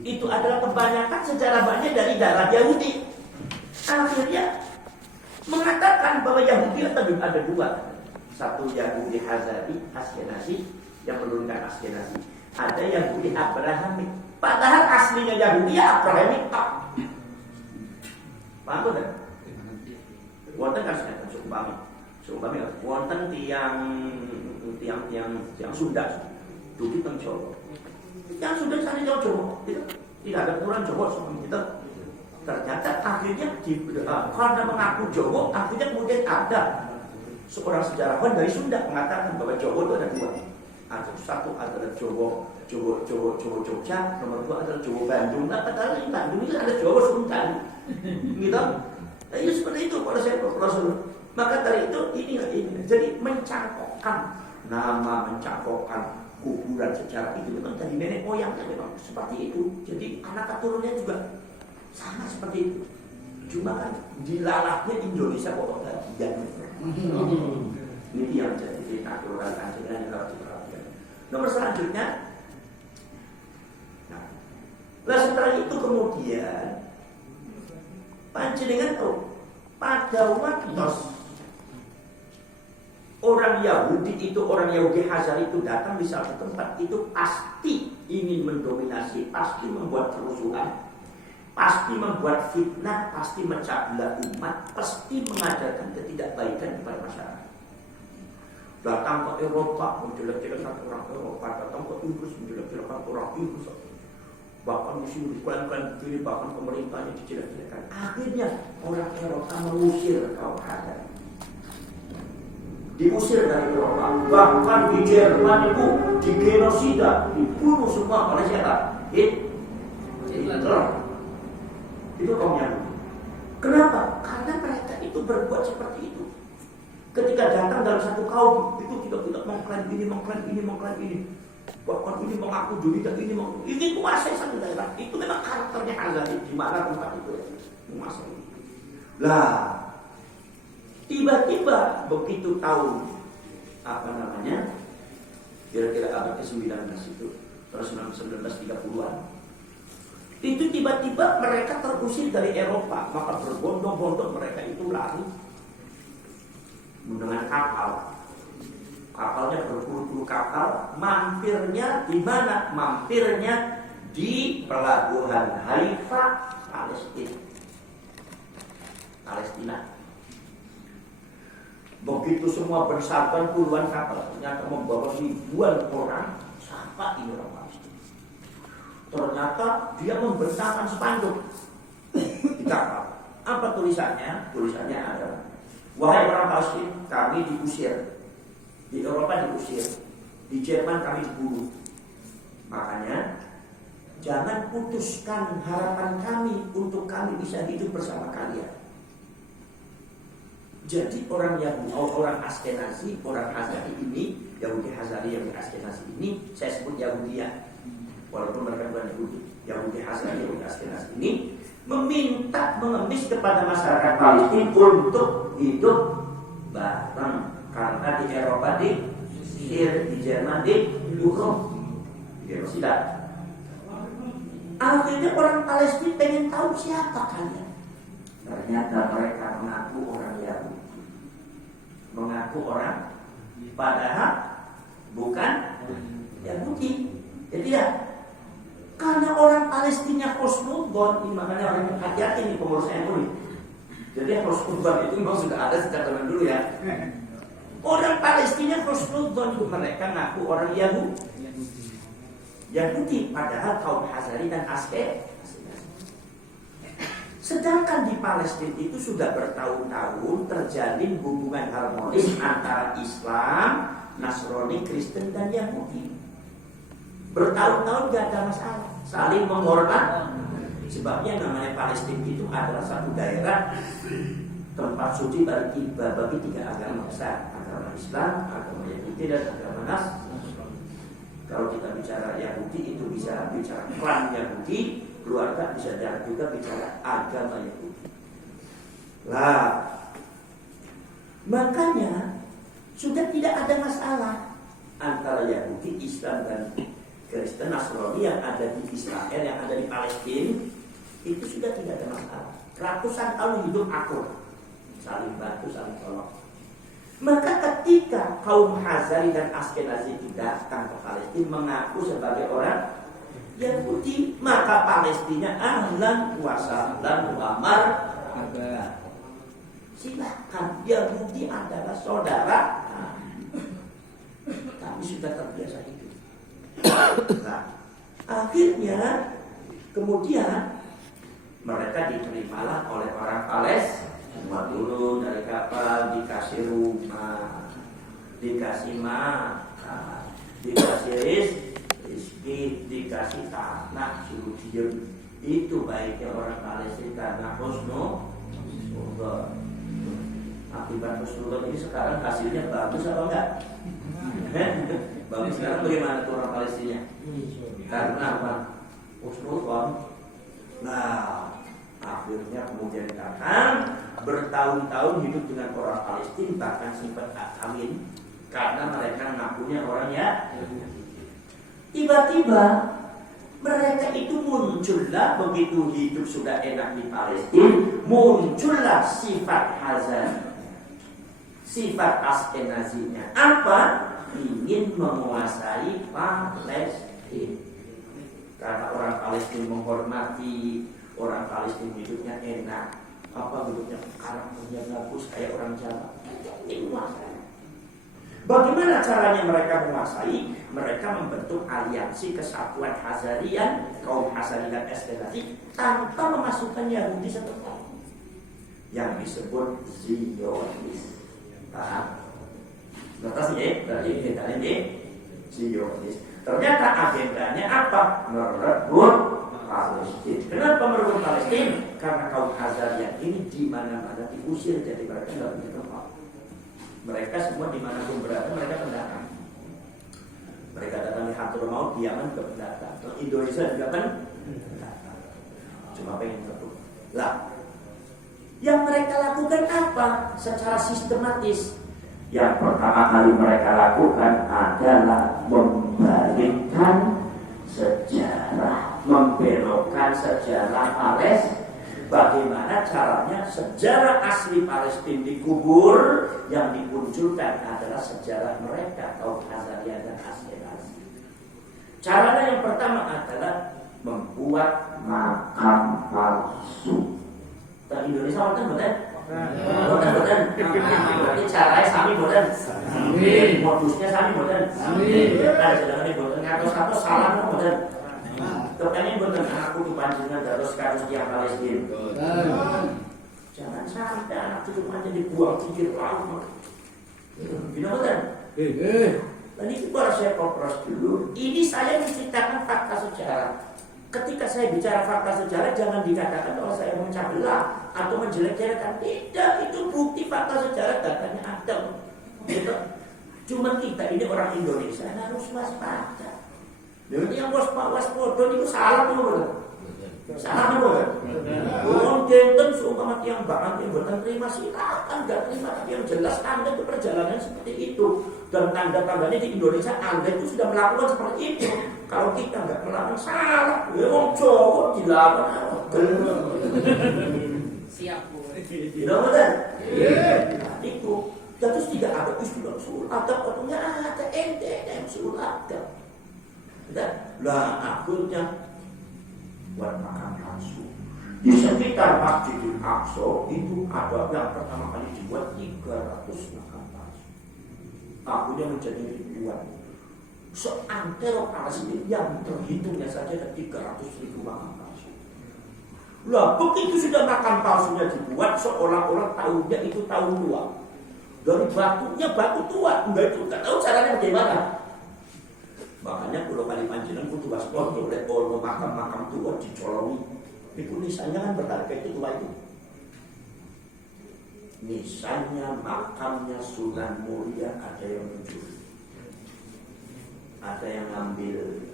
itu adalah kebanyakan sejarah banyak dari daerah Yahudi. Akhirnya mengatakan bahwa Yahudi ada dua. Satu Yahudi Hazari, Askenazi, yang menurunkan Askenazi. Ada Yahudi Abrahamik. Padahal aslinya Yahudi Abrahamik. Paham kan? Wonten kan seumpami wonten tiang Sunda dugi teng Jawa. Yang Sunda sana Jawa itu tidak ada kurang Jawa sama kita. Ternyata akhirnya karena mengaku Jawa, akhirnya kemudian ada seorang sejarawan dari Sunda mengatakan bahwa Jawa itu ada dua. Ada satu adalah Jawa Jogja, nomor dua adalah Jawa Bandung. Nah, padahal di Bandung itu ada Jawa Sunda, gitu. Nah, itu seperti itu kalau saya Rasul. Maka dari itu ini. Jadi mencangkokkan nama, mencangkokkan kuburan sejarah itu memang dari nenek moyangnya memang seperti itu. Jadi anak keturunannya juga sama seperti itu. Cuma kan dilalahnya Indonesia kok bagian. Ini yang jadi natural akhirnya yang harus diperhatikan. Nomor selanjutnya, nah setelah itu kemudian panjenengan pada waktu orang Yahudi Hazar itu datang di satu tempat itu pasti ingin mendominasi, pasti membuat kerusuhan, pasti membuat fitnah, pasti memecah belah umat, pasti mengajarkan ketidakbaikan kepada masyarakat. Datang ke Eropa menjelek-jelekan orang Eropa, datang ke Inggris menjelek-jelekan orang Inggris, bahkan di sini diklaim-klaim diri, bahkan pemerintahnya dijelek-jelekan. Akhirnya orang Eropa mengusir kaum Hazar, diusir dari Eropa, bahkan di Jerman itu digenosida, dibunuh semua oleh siapa? Hitler. Itu kaum Yahudi. Kenapa? Karena mereka itu berbuat seperti itu. Ketika datang dalam satu kaum itu tidak mengklaim ini, bahkan ini mengaku diri dan ini menguasai satu daerah. Itu memang karakternya Hazari di mana tempat itu menguasai. Lah, tiba-tiba begitu tahun kira-kira abad ke-19 itu, tahun 1930-an. Itu tiba-tiba mereka terusir dari Eropa, maka berbondong-bondong mereka itu lari dengan kapalnya berpuluh-puluh kapal, mampirnya di mana? Mampirnya di pelabuhan Haifa, Palestina. Begitu semua bersaban puluhan kapal, ternyata membawa ribuan orang. Siapa ini orang Palestina? Ternyata dia membentangkan spanduk di kapal. Apa tulisannya? Tulisannya adalah, wahai orang Palestina, kami diusir. Di Eropa diusir. Di Jerman kami dibunuh. Makanya jangan putuskan harapan kami untuk kami bisa hidup bersama kalian. Jadi orang Yahudi, orang Askenazi, orang Hazari ini, Yahudi Hazari, Yahudi Askenazi ini, saya sebut Yahudi ya, walaupun mereka bukan Yahudi. Yahudi Hazari, Yahudi Askenazi ini meminta, mengemis kepada masyarakat Palestina untuk hidup bareng. Karena di Eropa diusir, di Jerman dihukum, genosida. Akhirnya orang Palestina pengen tahu siapa kalian. Ternyata mereka mengaku orang Yahudi, mengaku orang, padahal bukan Yahudi. Jadi ya, karena orang Palestina Husnudzon, makanya orang yang hati-hati nih pengurus MUI. Jadi Husnudzon itu memang sudah ada sejak zaman dulu ya. Orang Palestina Husnudzon itu mereka ngaku orang Yahudi, padahal kaum Hazari dan Askenazi. Sedangkan di Palestina itu sudah bertahun-tahun terjalin hubungan harmonis antara Islam, Nasrani, Kristen dan Yahudi. Bertahun-tahun gak ada masalah, saling menghormati. Sebabnya namanya Palestina itu adalah satu daerah tempat suci bagi tiga agama besar, agama Islam, agama Yahudi dan agama Nasrani. Kalau kita bicara Yahudi itu bisa bicara klan Yahudi, keluarga, bisa juga bicara agama Yahudi. Lah, makanya sudah tidak ada masalah antara Yahudi, Islam dan Kristen Nasrani yang ada di Israel, yang ada di Palestina, itu sudah tidak ada masalah. Ratusan tahun hidup akur, saling bantu, saling tolong. Maka ketika kaum Hazari dan Askenazi itu datang ke Palestina mengaku sebagai orang Yahudi, maka Palestina ahlan wa sahlan wa marhaban. Silakan, Yahudi adalah saudara. Kami sudah terbiasa itu. Nah, akhirnya kemudian mereka diterimalah oleh orang Palestina. Dulu dari kapal dikasih rumah, dikasih makan, dikasih rezeki, dikasih tanah, suruh diem. Itu baiknya orang Palestina karena husnuzon. Akibat husnuzon ini sekarang hasilnya bagus apa enggak? Bagus. Sekarang bagaimana tuh orang Palestina? Karena apa? Husnuzon. Nah, akhirnya kemudian datang bertahun-tahun hidup dengan orang Palestina, bahkan sempat kawin karena mereka ngakunya orangnya. Tiba-tiba mereka itu muncullah, begitu hidup sudah enak di Palestina, muncullah sifat Hazan, sifat Askenazinya. Apa? Ingin menguasai Palestina. Karena orang Palestina menghormati, orang Palestina hidupnya enak, apa hidupnya karakternya bagus kayak orang Jawa. Ini menguasai. Bagaimana caranya mereka menguasai? Mereka membentuk aliansi kesatuan Hazarian, kaum Hazari dan Askenazi, tanpa memasukkan Yahudi setempat, yang disebut Zionis. Paham? Ngerti ya? Berarti kita ini Zionis. Ternyata agendanya apa? Merebut Palestina. Kenapa merebut Palestina? Karena kaum Hazarian ini di mana-mana diusir, jadi mereka tidak punya tempat. Mereka semua di mana pun berada, mereka pendatang. Mereka datang di Hadramaut, di Yaman juga pendatang. Indonesia juga pendatang. Cuma pengen ketemu. Lah, yang mereka lakukan apa? Secara sistematis. Yang pertama kali mereka lakukan adalah membalikkan sejarah, membelokkan sejarah Palestina. Bagaimana caranya sejarah asli Palestina dikubur, yang dimunculkan adalah sejarah mereka, kaum Hazarian dan Askenazi. Caranya yang pertama adalah membuat makam palsu. Dan Indonesia betul. Boten. Berarti caranya sami boten. Sami. Modusnya sami boten. Sami. Nah, sedangkan boten ngatos-ngatos salah boten. Terkait boten aku tuh panjenengan terus kados tiang Palestina. Jangan sampai anak itu hanya dibuang pinggir laut. Gimana boten? Tadi itu baru saya kopros dulu. Ini saya menceritakan fakta sejarah. Ketika saya bicara fakta sejarah, jangan dikatakan bahwa saya memecah belah atau menjelek-jelekan. Tidak, itu bukti fakta sejarah, datanya ada. Gitu. Cuma kita ini orang Indonesia harus waspada. Jadi yang waspada itu salah tuh. Salah tuh. Orang jenten seumpama yang banget yang buatan terima silakan, nggak terima, tapi yang jelas Anda itu perjalanan seperti itu. Dan tanda-tandanya di Indonesia Anda itu sudah melakukan seperti itu. Kalau kita nggak melakukan salah, ya orang Jawa dilakukan. Siap bu. Tidak benar. Itu terus tidak ada istilah usul ada katanya ada ente yang usul ada. Lah akhirnya buat makam palsu. Di sekitar Masjidil Aqsa itu ada yang pertama kali dibuat 300 makam palsu. Akhirnya menjadi ribuan. Seantero Palestina yang terhitungnya saja ada 300.000 makam palsu. Lah begitu sudah makam palsunya dibuat, seolah-olah tahunnya itu tahun tua. Dari batunya batu tua, enggak itu nggak tahu caranya bagaimana. Makanya kalau kali panjenengan kudu waspada oleh makam-makam tua dicolongi. Itu nisannya kan berharga itu tua itu. Misalnya makamnya Sunan Muria ada yang mencuri, ada yang ngambil,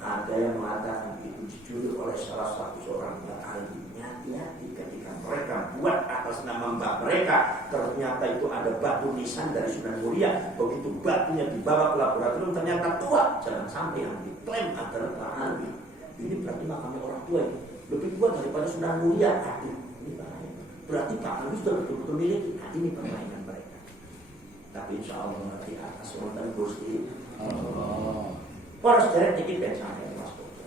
ada yang mengatakan itu dicuri oleh salah satu seorang ahli. Hati-hati ketika mereka buat atas nama menyembah mereka. Ternyata itu ada batu nisan dari Sunan Muria. Begitu batunya dibawa ke laboratorium ternyata tua. Jangan sampai yang diklaim adalah ahli. Ini berarti makamnya orang tua ini lebih tua daripada Sunan Muria. Aduh, ini bahaya. Berarti Pak Habib sudah betul-betul miliki. Nah, ini permainan mereka. Tapi insya Allah nanti atas urutan Gusti Allah. Para sejarah dikit dan sampai Mas Bojo.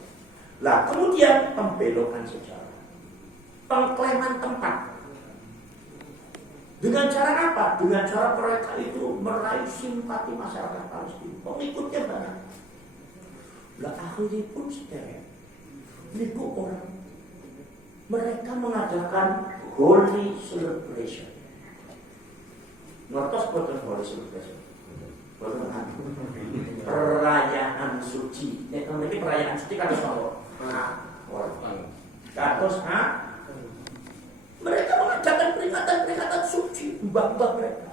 Lah kemudian pembelokan sejarah, pengklaiman tempat. Dengan cara apa? Dengan cara mereka itu meraih simpati masyarakat Palestina. Pengikutnya banyak. Lah akhirnya pun sejarah, itu orang mereka mengadakan Holy Celebration. Ngertos boten Holy Celebration? Perayaan suci. Nek mriki perayaan suci kados napa? Kados mereka mengadakan peringatan suci mbah-mbah mereka.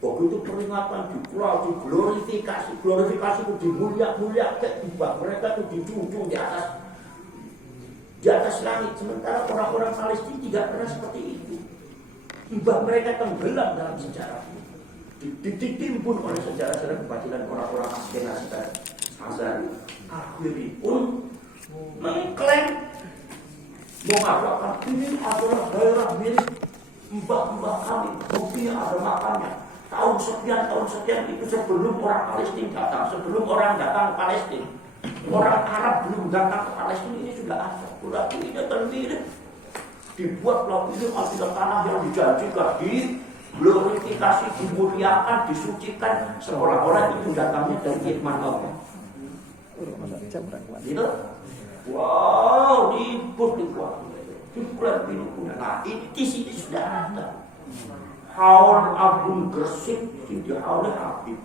Begitu peringatan dipulau, diglorifikasi itu dimulia-muliakan mbah mereka itu dijunjung di atas langit. Sementara orang-orang Palestina tidak pernah seperti itu. Mbah mereka tenggelam dalam sejarah. Ditimbun oleh sejarah-sejarah kebatilan orang-orang Askenazi dan Azari. Akhirnya pun mengklaim mengatakan ini adalah daerah milik mbah-mbah kami. Buktinya ada makamnya. Tahun sekian itu sebelum orang Palestina datang, sebelum orang datang ke Palestina. Orang Arab belum datang ke Palestina, ini sudah ada. Berarti ini terdiri. Dibuat lalu ini adalah tanah yang dijanjikan, diglorifikasi, dimuliakan, disucikan. Seolah-olah itu datangnya dari Irman Allah. Gitu? Wow, dibuat. Nah, ini di sini sudah ada. Haul Agung Gresik di Haul Habib.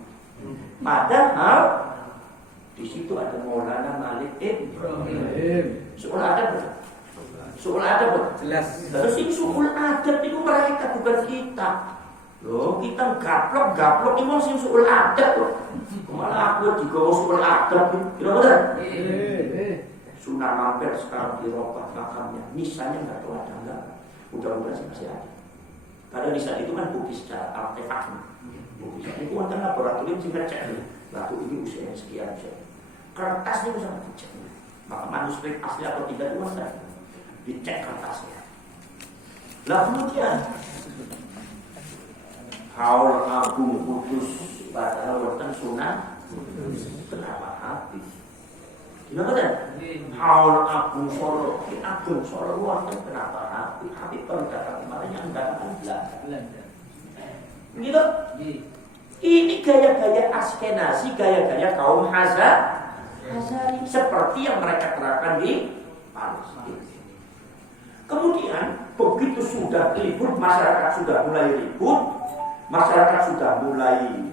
Padahal di situ ada Maulana Malik Ibrahim. Soal adat jelas. Terus ini soal adat itu mereka bukan kita. Loh, kita gaplok ini masih soal adat loh. Malah aku juga soal adat. Kira benar? Sunan Ampel sekarang di Eropa makamnya. Nisanya nggak tahu ada enggak. Mudah-mudahan masih ada. Karena nisa itu kan bukti secara artefak. Bukti itu kan laboratorium sehingga cek batu ini usianya sekian. Kertasnya bisa dicek. Maka manuskrip asli atau tidak itu bisa dicek kertasnya. Lah kemudian Haul Agung Kudus padahal wonten Sunan kenapa habis? Kenapa kan? Haul Agung Solo, Agung Solo wonten kenapa habis? Habis perdagangan kemarin yang datang Belanda. Gitu? Ini gaya-gaya Askenazi, gaya-gaya kaum Hazari seperti yang mereka terapkan di Palestina. Kemudian begitu sudah ribut, masyarakat sudah mulai ribut, masyarakat sudah mulai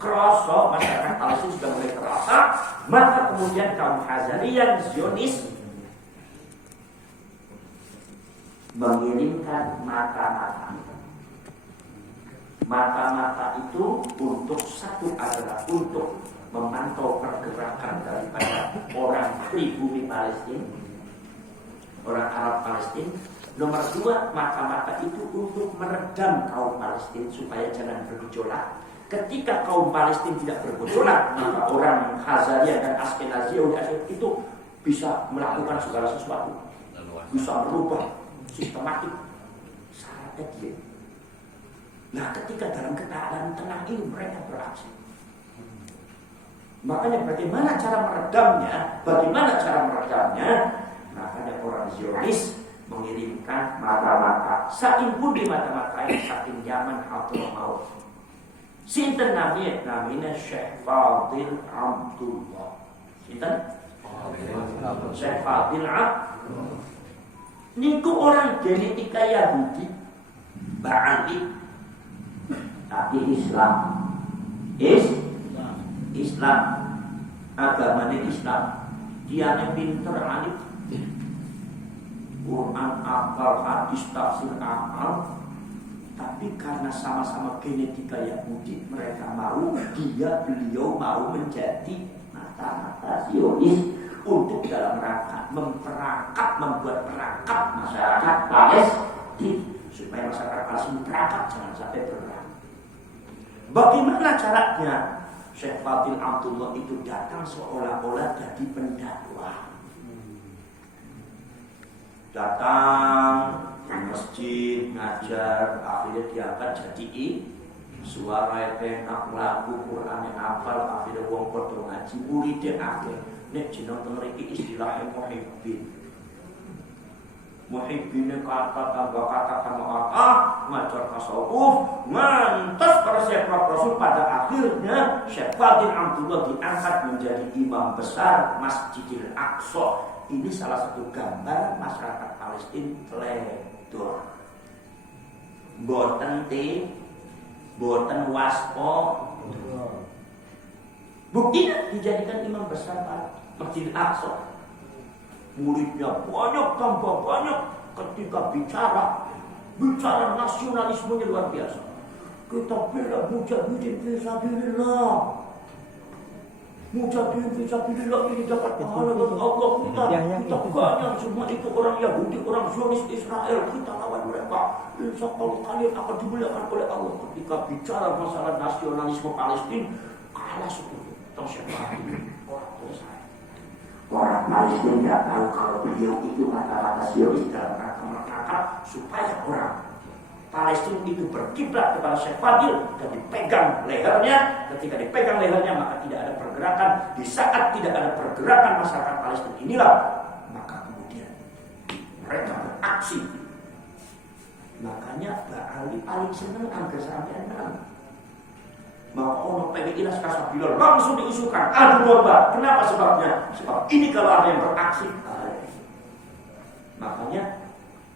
kerasa, masyarakat Palestina sudah mulai kerasa, maka kemudian kaum Hazarian Zionis mengirimkan mata-mata itu untuk satu adalah untuk memantau pergerakan daripada orang pribumi Palestina, orang Arab Palestina. Nomor dua, mata-mata itu untuk meredam kaum Palestina supaya jangan bergejolak. Ketika kaum Palestina tidak bergejolak, maka orang Hazaria dan Askenazi itu bisa melakukan segala sesuatu, bisa merubah sistematik syaratnya dia. Nah, ketika dalam keadaan tenang ini mereka beraksi. Makanya bagaimana cara meredamnya? Makanya orang Zionis mengirimkan mata-mata. Saking budi mata-mata ini saking nyaman atau mau. Sinten namanya Syekh Fadil Abdullah. Sinten? Syekh Fadil Abdullah. Niku orang genetika Yahudi, Ba'ali, tapi Islam, agamanya Islam. Dia pinter alim, Quran akal, hadis tafsir akal. Tapi karena sama-sama genetika Yahudi, beliau mau menjadi mata-mata Zionis untuk dalam rangka membuat perangkap masyarakat Palestina supaya masyarakat Palestina berangkat, jangan sampai berperang. Bagaimana caranya? Syekh Fadil Abdullah itu datang seolah-olah jadi pendakwah. Datang ke masjid, ngajar, akhirnya diangkat jadi suara enak, lagu Quran yang hafal, akhirnya wong padha ngaji, muridé akeh. Nek jeneng teng mriki istilahnya muhibbin. Muhibbin kata ngajar tasawuf, mantas para Syekh Rasul pada akhirnya Syekh Fadil Abdullah diangkat menjadi imam besar Masjidil Aqsa. Ini salah satu gambar masyarakat Palestina teledor. Boten waspo. Buktinya dijadikan imam besar Masjidil Aqsa. Muridnya banyak, tambah banyak. Ketika bicara nasionalismenya luar biasa. Kita bela mujahidin fisabilillah. Mujahidin fisabilillah ini dapat pahala dari Allah. Kita banyak, semua itu orang Yahudi, orang Zionis Israel. Kita lawan mereka. Insya Allah kalian akan dimuliakan oleh Allah. Ketika bicara masalah nasionalisme Palestina, kalah seperti orang selesai. Orang Palestina tidak tahu kalau beliau itu kata-kata Zionis dalam rangka menerangkan supaya orang Palestina itu berkiblat kepada Syekh Fadil dan dipegang lehernya. Ketika dipegang lehernya maka tidak ada pergerakan. Di saat tidak ada pergerakan masyarakat Palestina inilah maka kemudian mereka beraksi. Makanya Mbak Ali paling senang anggar sampai enam. Maka ono PBI Kasabilor langsung diusulkan adu domba. Kenapa sebabnya? Sebab ini kalau ada yang beraksi, makanya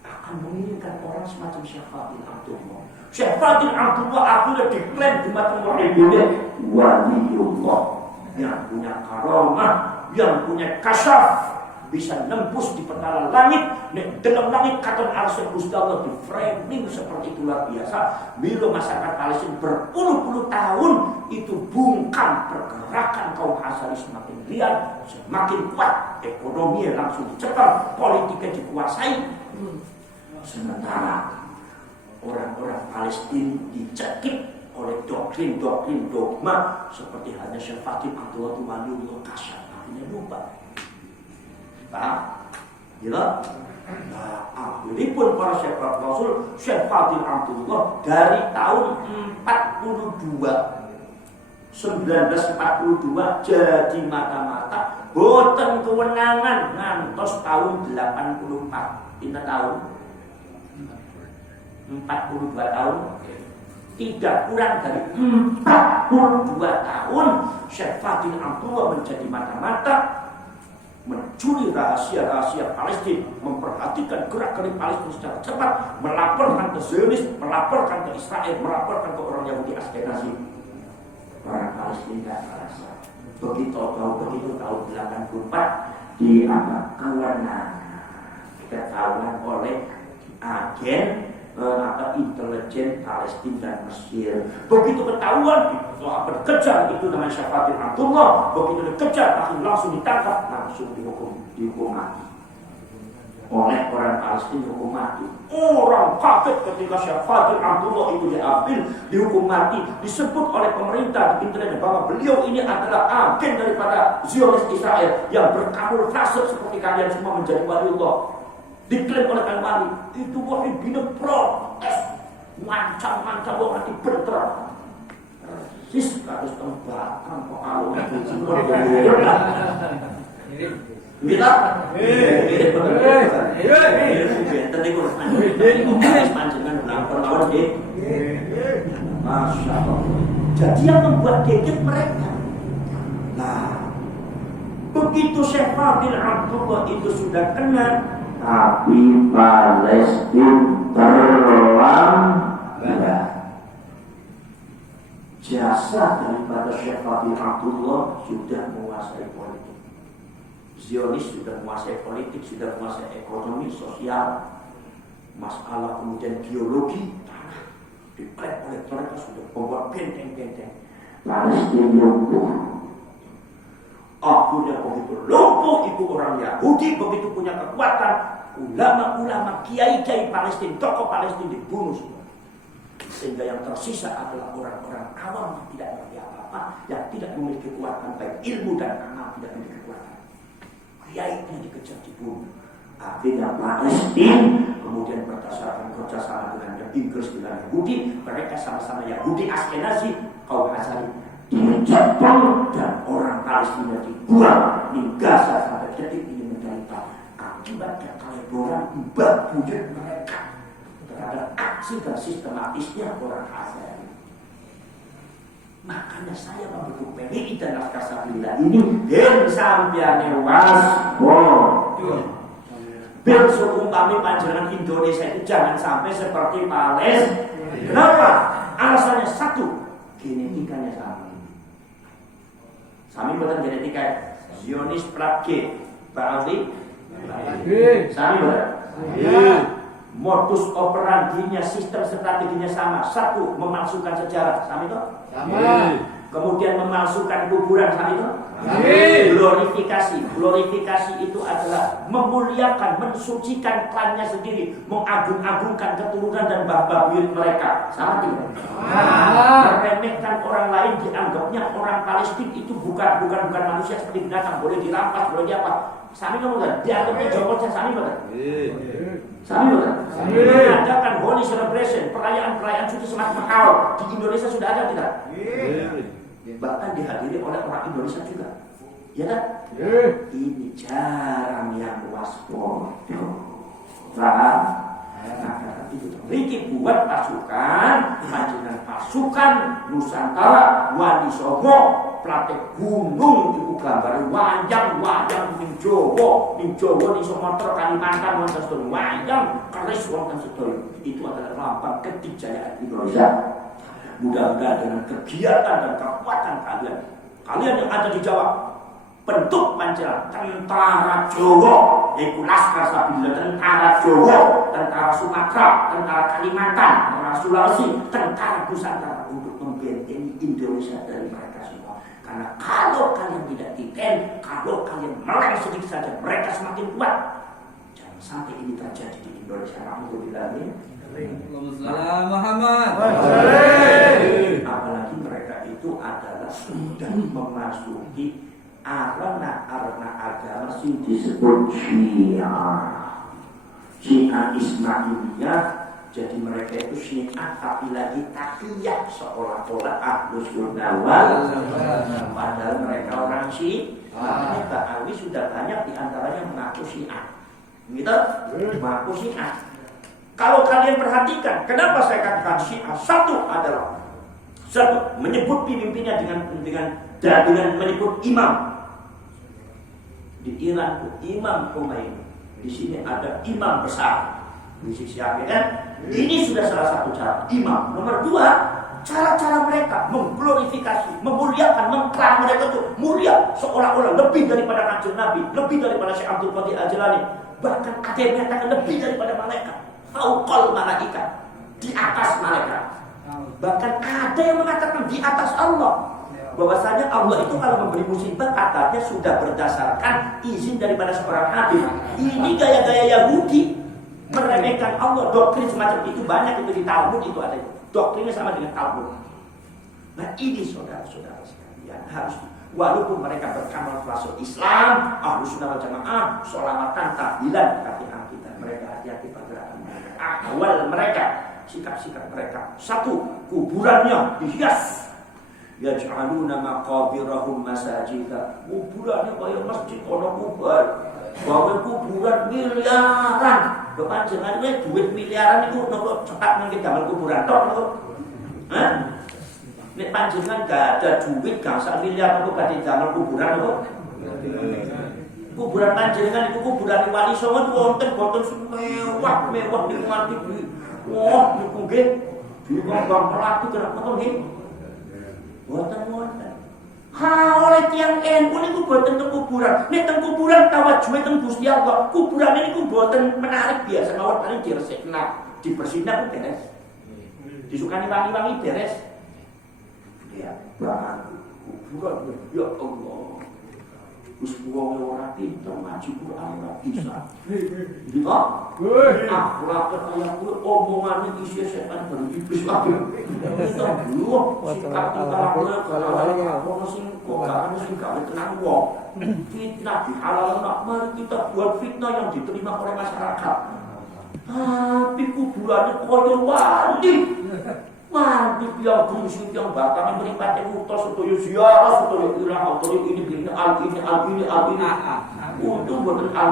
akan menginginkan orang semacam Syekh Fadil Abdullah. Syekh Fadil Abdullah akhirnya diklaim di mata orang Indonesia waliullah yang punya karamah, yang punya kasyaf, bisa nembus di petala langit. Dalam langit kata Arsyad Gusti Allah di framing seperti itu luar biasa. Bila masyarakat Palestina berpuluh-puluh tahun itu bungkam pergerakan kaum Asy'ari semakin liar, semakin kuat, ekonominya langsung dicekal, politiknya dikuasai. Sementara orang-orang Palestina dicekik oleh doktrin-doktrin dogma seperti hanya Syekh Fadil Abdullah waliullah kasyaf, akhirnya lupa. Paham? Gila? Nah, akhiripun para Syekh Rasul Syekh Fadil Abdullah dari tahun 1942 jadi mata-mata boten kewenangan ngantos tahun 84. Pinten tahun? 42 tahun. Tidak kurang dari 42 tahun Syekh Fadil Abdullah menjadi mata-mata, mencuri rahasia-rahasia Palestina, memperhatikan gerak-gerik Palestina secara cepat, melaporkan ke Zionis, melaporkan ke Israel, melaporkan ke orang Yahudi Askenazi. Orang Palestina tidak merasa. Begitu tahun 84 ketahuan oleh agen intelijen Palestina dan Mesir. Begitu ketahuan, berkejar itu namanya Syekh Fadil Abdullah. Begitu dikejar, langsung ditangkap, langsung dihukum mati oleh orang Palestina, dihukum mati. Orang kaget ketika Syekh Fadil Abdullah itu diambil, dihukum mati. Disebut oleh pemerintah di internetnya bahwa beliau ini adalah agen daripada Zionis Israel yang berkamuflase seperti kalian semua menjadi waliullah. Diklaim oleh Kang Wali, itu wahibina protes, mancam-mancam orang dibentrok. Sis harus tembakan kok kalau kita Masya Allah. Jadi yang membuat geget mereka. Nah, begitu Syekh Fadil Abdullah itu sudah kena, tapi Palestina terlambat. Jasa daripada Syekh Fadil Abdullah sudah menguasai politik. Zionis sudah menguasai politik, sudah menguasai ekonomi, sosial, masalah kemudian biologi, tanah. Diklaim oleh mereka sudah membuat benteng-benteng. Palestina lumpuh. Akhirnya begitu lumpuh itu orang Yahudi, begitu punya kekuatan, ulama-ulama, kiai-kiai Palestina, tokoh Palestina dibunuh semua. Sehingga yang tersisa adalah orang-orang awam yang tidak mengerti apa-apa, yang tidak memiliki kekuatan baik ilmu dan amal, tidak memiliki kekuatan. Kiai-nya dikejar, dibunuh. Akhirnya Palestina kemudian berdasarkan kerjasama dengan Inggris dengan Yahudi, mereka sama-sama Yahudi Askenazi, kaum Hazari dicepol dan orang Palestina dibuang di Gaza sampai detik ini menderita akibat kekeboran buyut mereka terhadap aksi dan sistematisnya orang Hazari. Makanya saya membentuk PBI dan Laskar Sabilillah ini ben sampeyan waspada. Ben seumpami panjenengan Indonesia itu jangan sampai seperti Palestina. Kenapa? Alasannya satu, genetikanya sama. Sami buatan genetika Zionis plat G, Ba'ali Sami buatan modus operandinya, sistem strateginya sama. Satu, memalsukan sejarah. Sami itu? Sama. Kemudian memalsukan kuburan. Sami itu? Glorifikasi itu adalah memuliakan, mensucikan klannya sendiri, mengagung-agungkan keturunan dan mbah-mbah buyut mereka. Sama tidak? Meremehkan orang lain, dianggapnya orang Palestina itu bukan manusia seperti binatang, boleh dirampas, boleh diapa. Sami kamu kan? Dianggapnya Jokowi, Sami kan? Sami kan? Mengadakan holy celebration, perayaan suci semacam awal di Indonesia sudah ada tidak? Bahkan dihadiri oleh orang Indonesia juga, ya kan? Ini jarang yang waspada. Nah, itu Riki buat pasukan, pasukan Nusantara, Wali Songo, Plate Gunung, itu gambar wayang ning Jawa ning Sumatera, Kalimantan, wonten sedaya wayang keris wonten sedaya. Itu adalah lambang kejayaan Indonesia. Mudah-mudahan dengan kegiatan dan kekuatan kalian yang ada di Jawa, bentuk Pancasila, tentara Jawa, yaitu Laskar Sabilillah, tentara Jawa, tentara Sumatera, tentara Kalimantan, tentara Sulawesi, tentara Nusantara untuk membentengi Indonesia dari mereka semua. Karena kalau kalian tidak diken, kalau kalian meleng sedikit saja, mereka semakin kuat. Jangan sampai ini terjadi di Indonesia. Alhamdulillah. Waalaikumsalam Muhammad. Apalagi mereka itu adalah sudah memasuki arena agama yang disebut Syiah Ismailiyah. Jadi mereka itu Syiah tapi lagi takiyah, seolah-olah Ahlus Sunnah wal Jamaah, padahal mereka orang Syiah. Ini Ba'awi sudah banyak diantaranya mengaku Syiah, gitu? Mengaku Syiah. Kalau kalian perhatikan, kenapa saya katakan Syiah? Satu, menyebut pemimpinnya dengan menyebut imam. Di Iran itu Imam Khomeini, di sini ada imam besar. Rizik Syihab, kan? Ini sudah salah satu cara imam. Nomor dua, cara-cara mereka mengglorifikasi, memuliakan, mengklaim mereka itu mulia, seolah-olah lebih daripada Kanjeng Nabi, lebih daripada Syekh Abdul Qadir Al-Jilani, bahkan ada yang menyatakan lebih daripada malaikat. Fauqal malaikat, di atas malaikat. Bahkan ada yang mengatakan di atas Allah. Bahwasanya Allah itu kalau memberi musibah katanya sudah berdasarkan izin daripada seorang habib. Ini gaya-gaya Yahudi meremehkan Allah. Doktrin semacam itu banyak itu di Talmud, itu ada. Doktrinnya sama dengan Talmud. Nah ini saudara-saudara sekalian, harus walaupun mereka berkamuflase Islam, Ahlus Sunnah wal Jamaah, sholawatan, tahlilan, tapi kita mereka hati-hati pergerakan mereka, awal mereka, sikap-sikap mereka. Satu, kuburannya dihias. Yaj'aluna maqabirahum masajida. Kuburannya kayak masjid, ono kubur. Bahwa kuburan miliaran. Kepanjangannya duit miliaran itu nopo cepat mungkin damel kuburan tok nopo. Hah? Nek panjenengan gak ada duit gangsal miliar nopo badhe damel kuburan nopo. Kuburan panjenengan itu kuburan Wali Songo wonten mewah di nganti. Wah, niku nggih. Di Bang Melati kenapa to nggih? Wonten. Oleh tiang NU niku boten teng kuburan. Nek teng kuburan tawajuhe teng Gusti Allah. Kuburan niku boten menarik biasa mawon paling diresikna, dibersihna beres. Disukani wangi-wangi beres. Ya, kuburan ya Allah. Terus wong ora pinter ngaji Quran ora bisa. Gitu akhlak kaya kuwi omongane isi setan ben iblis kabeh. Lu sikap kalau sing gak tenang wong. Fitnah dihalalkan, mari kita buat fitnah yang diterima oleh masyarakat. Tapi kuburannya koyo wali. Mandi bilang fungsi yang batangnya meripati utos atau ziarah atau ilah atau ini al ini. Untung buatan al